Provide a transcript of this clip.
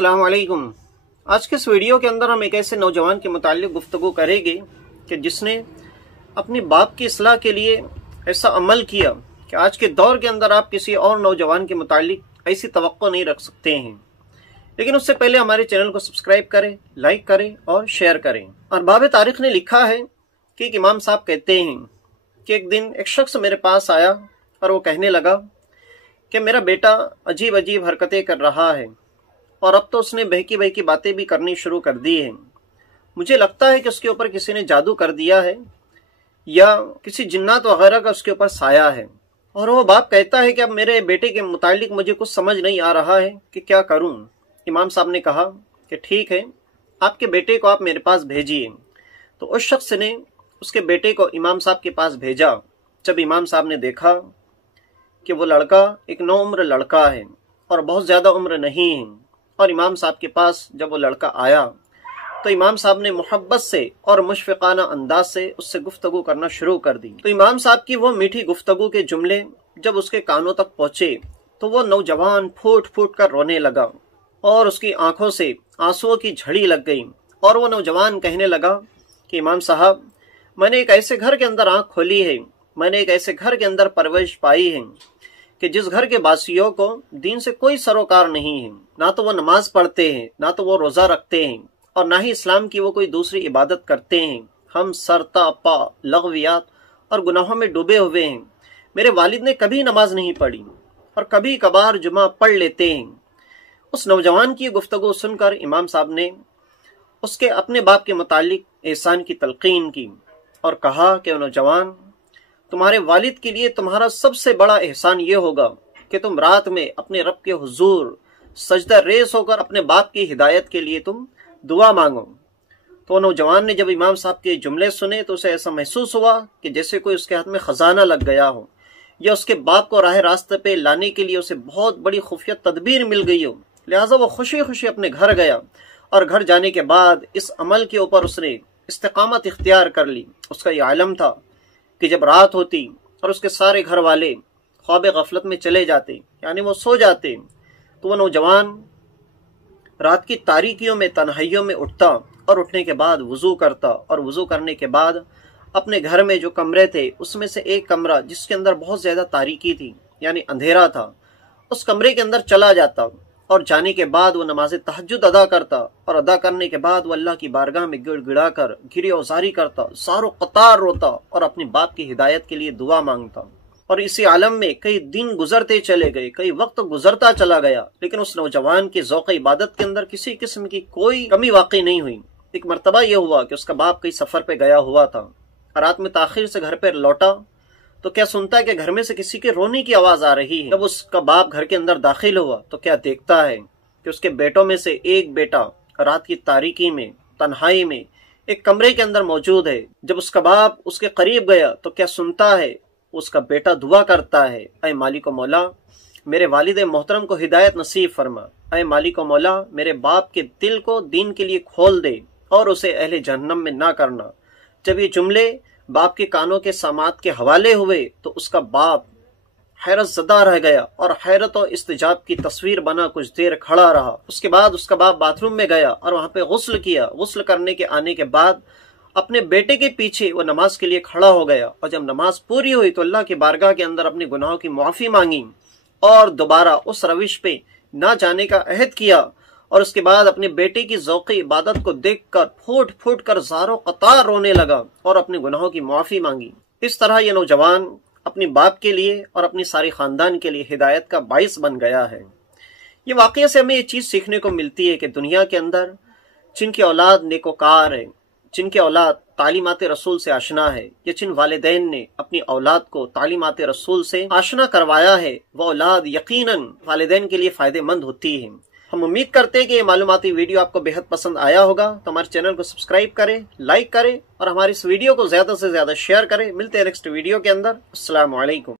अस्सलाम वालेकुम। आज के इस वीडियो के अंदर हम एक ऐसे नौजवान के मुताल्लिक गुफ्तगू करेंगे कि जिसने अपने बाप की इस्लाह के लिए ऐसा अमल किया कि आज के दौर के अंदर आप किसी और नौजवान के मुताल्लिक ऐसी तवक्को नहीं रख सकते हैं। लेकिन उससे पहले हमारे चैनल को सब्सक्राइब करें, लाइक करें और शेयर करें। अरबाब तारीख ने लिखा है कि एक इमाम साहब कहते हैं कि एक दिन एक शख्स मेरे पास आया और वो कहने लगा कि मेरा बेटा अजीब अजीब हरकतें कर रहा है और अब तो उसने बहकी बहकी बातें भी करनी शुरू कर दी है। मुझे लगता है कि उसके ऊपर किसी ने जादू कर दिया है या किसी जिन्नात वगैरह का उसके ऊपर साया है। और वो बाप कहता है कि अब मेरे बेटे के मुतालिक मुझे कुछ समझ नहीं आ रहा है कि क्या करूं। इमाम साहब ने कहा कि ठीक है, आपके बेटे को आप मेरे पास भेजिए। तो उस शख्स ने उसके बेटे को इमाम साहब के पास भेजा। जब इमाम साहब ने देखा कि वो लड़का एक नौउम्र लड़का है और बहुत ज़्यादा उम्र नहीं है, और इमाम साहब के पास जब वो लड़का आया तो इमाम साहब ने मोहब्बत से और मुशफ़िक़ाना अंदाज से उससे गुफ्तगू करना शुरू कर दी। तो इमाम साहब की वो मीठी गुफ्तगू के जुमले जब उसके कानों तक पहुँचे तो वो नौजवान फूट फूट कर रोने लगा और उसकी आंखों से आंसुओं की झड़ी लग गई। और वो नौजवान कहने लगा कि इमाम साहब, मैंने एक ऐसे घर के अंदर आंख खोली है, मैंने एक ऐसे घर के अंदर परवरिश पाई है कि जिस घर के बासियों को दीन से कोई सरोकार नहीं है। ना तो वो नमाज पढ़ते हैं, ना तो वो रोज़ा रखते हैं, और ना ही इस्लाम की वो कोई दूसरी इबादत करते हैं। हम सरतापा लग़वियात और गुनाहों में डूबे हुए हैं। मेरे वालिद ने कभी नमाज नहीं पढ़ी और कभी कभार जुमा पढ़ लेते हैं। उस नौजवान की गुफ्तगू सुनकर इमाम साहब ने उसके अपने बाप के मुतालिक एहसान की तलकीन की और कहा कि नौजवान, तुम्हारे वालिद के लिए तुम्हारा सबसे बड़ा एहसान ये होगा कि तुम रात में अपने रब के हुजूर सजदा रेस होकर अपने बाप की हिदायत के लिए तुम दुआ मांगो। तो नौजवान ने जब इमाम साहब के जुमले सुने तो उसे ऐसा महसूस हुआ कि जैसे कोई उसके हाथ में खजाना लग गया हो या उसके बाप को राह रास्ते पे लाने के लिए उसे बहुत बड़ी खुफिया तदबीर मिल गई हो। लिहाजा वो खुशी खुशी अपने घर गया और घर जाने के बाद इस अमल के ऊपर उसने इस्तिकामत इख्तियार कर ली। उसका ये आलम था कि जब रात होती और उसके सारे घर वाले ख्वाब गफलत में चले जाते, यानी वो सो जाते, तो वह नौजवान रात की तारीकियों में तन्हाइयों में उठता और उठने के बाद वज़ू करता और वज़ू करने के बाद अपने घर में जो कमरे थे उसमें से एक कमरा जिसके अंदर बहुत ज़्यादा तारीकी थी यानी अंधेरा था, उस कमरे के अंदर चला जाता और जाने के बाद वो नमाज तहज्जुद अदा करता और अदा करने के बाद वो अल्लाह की बारगाह में गिड़गिड़ा कर गिरी औजारी करता, सारों कतार रोता और अपने बाप की हिदायत के लिए दुआ मांगता। और इसी आलम में कई दिन गुजरते चले गए, कई वक्त गुजरता चला गया, लेकिन उस नौजवान की ज़ौक़ इबादत के अंदर किसी किस्म की कोई कमी वाक़ई नहीं हुई। एक मरतबा यह हुआ कि उसका बाप कई सफ़र पे गया हुआ था, रात में ताख़िर से घर पर लौटा तो क्या सुनता है कि घर में से किसी के रोने की आवाज़ आ रही है। जब उसका बाप घर के अंदर दाखिल हुआ तो क्या देखता है कि उसके बेटों में से एक बेटा रात की तारीकी में तन्हाई में एक कमरे के अंदर मौजूद है। जब उसका बाप उसके करीब गया तो क्या सुनता है, उसका बेटा दुआ करता है, ऐ मालिक व मौला, मेरे वालिद मोहतरम को हिदायत नसीब फरमा। ऐ मालिक व मौला, मेरे बाप के दिल को दीन के लिए खोल दे और उसे अहले जहन्नम में ना करना। जब ये जुमले बाप के कानों के सामात के हवाले हुए तो उसका बाप हैरत ज़दा रह गया और हैरत और इस्तिजाब की तस्वीर बना कुछ देर खड़ा रहा। उसके बाद उसका बाप बाथरूम में गया और वहाँ पे गुस्ल किया। गुस्ल करने के आने के बाद अपने बेटे के पीछे वो नमाज के लिए खड़ा हो गया और जब नमाज पूरी हुई तो अल्लाह की बारगाह के अंदर अपने गुनाहों की मुआफ़ी मांगी और दोबारा उस रविश पे ना जाने का अहद किया। और उसके बाद अपने बेटे की ज़ौक़ इबादत को देखकर फूट फूट कर ज़ारो कतार रोने लगा और अपने गुनाहों की मुआफ़ी मांगी। इस तरह ये नौजवान अपने बाप के लिए और अपनी सारी ख़ानदान के लिए हिदायत का बाइस बन गया है। ये वाक़ये से हमें ये चीज़ सीखने को मिलती है कि दुनिया के अंदर जिनकी औलाद नेकोकार है, जिनकी औलाद तालीमात रसूल से आशना है, या जिन वालिदैन ने अपनी औलाद को तालीमात रसूल से आशना करवाया है, वह औलाद यकीनन वालिदैन के लिए फ़ायदेमंद होती है। हम उम्मीद करते हैं कि ये मालूमाती वीडियो आपको बेहद पसंद आया होगा। तो हमारे चैनल को सब्सक्राइब करें, लाइक करें और हमारी इस वीडियो को ज़्यादा से ज़्यादा शेयर करें। मिलते हैं नेक्स्ट वीडियो के अंदर। अस्सलाम वालेकुम।